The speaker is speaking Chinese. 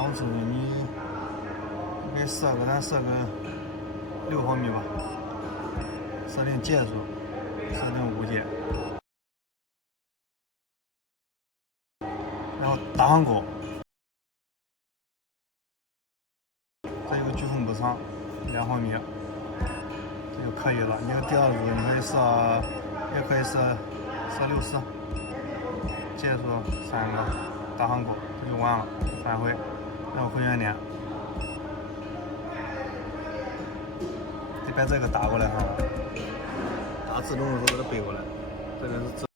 然后之后你可以设个6毫米吧，设定阶数，设定5阶，然后大行钩，这有个飓风补偿2毫米，这就可以了。你第二组你可以设，也可以设60，阶数3个，大行钩，这就完了，3回，然后回原点。得把这个打过来哈，打自动的时候给它背过来，这个是自。